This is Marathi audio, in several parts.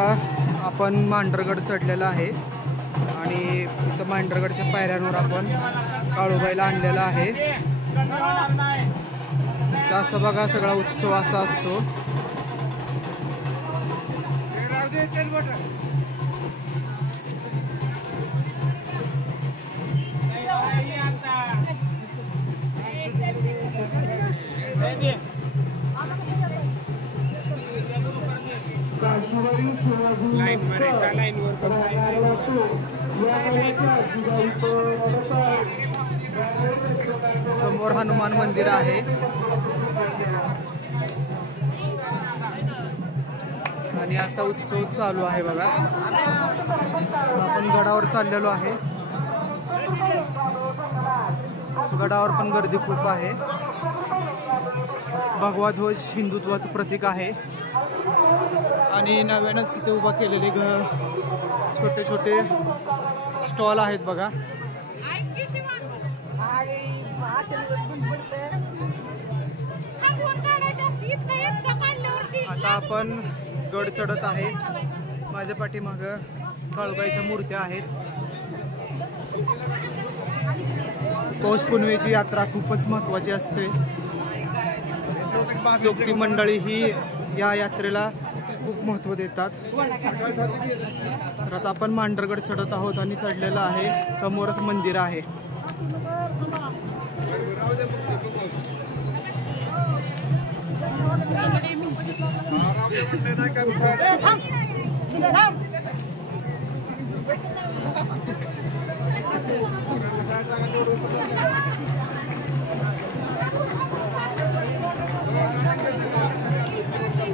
आता आपण मांढरगड चढलेला आहे आणि इथं मांढरगडच्या पायऱ्यांवर आपण काळूबाईला आणलेला आहे। असं बघा सगळा उत्सव असा असतो। समोर हनुमान मंदिर आहे आणि असा उत्सव चालू आहे बघा। आपण गडावर चाललेलो आहे। गडावर पण गर्दी खूप आहे। भगवा ध्वज हिंदुत्वाचं प्रतीक आहे आणि नव्यानंच इथे उभा केलेले छोटे छोटे स्टॉल आहेत बघा। आता आपण गड चढत आहे। माझ्या पाठीमागं काळूबाईच्या मूर्त्या आहेत। पौष पुनवेची यात्रा खूपच महत्त्वाची असते। जोगती मंडळी ही या यात्रेला खूप महत्त्व देतात। तर आता आपण मांढरगड चढत आहोत आणि चढलेलं आहे। समोरच मंदिर आहे।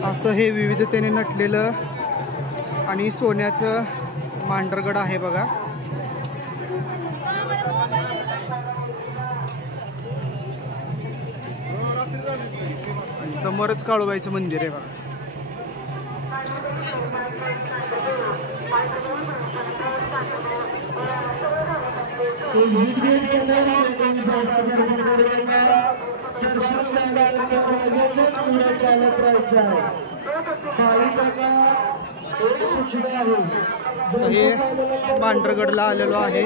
असं हे विविधतेने नटलेलं आणि सोन्याचं मांढरगड आहे बघा। आणि समोरच काळूबाईचं मंदिर आहे बघा। दर्शन झाल्यानंतर लगेचच पुढे चालत राहायचं आहे। एक सूचना आहे, हे मांढरगडला आलेलो आहे।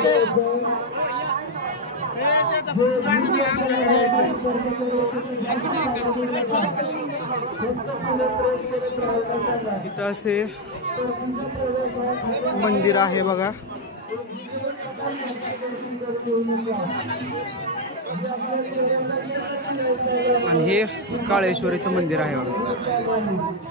इथं असे मंदिर आहे बघा। आणि हे काळेश्वरीचं मंदिर आहे बघा।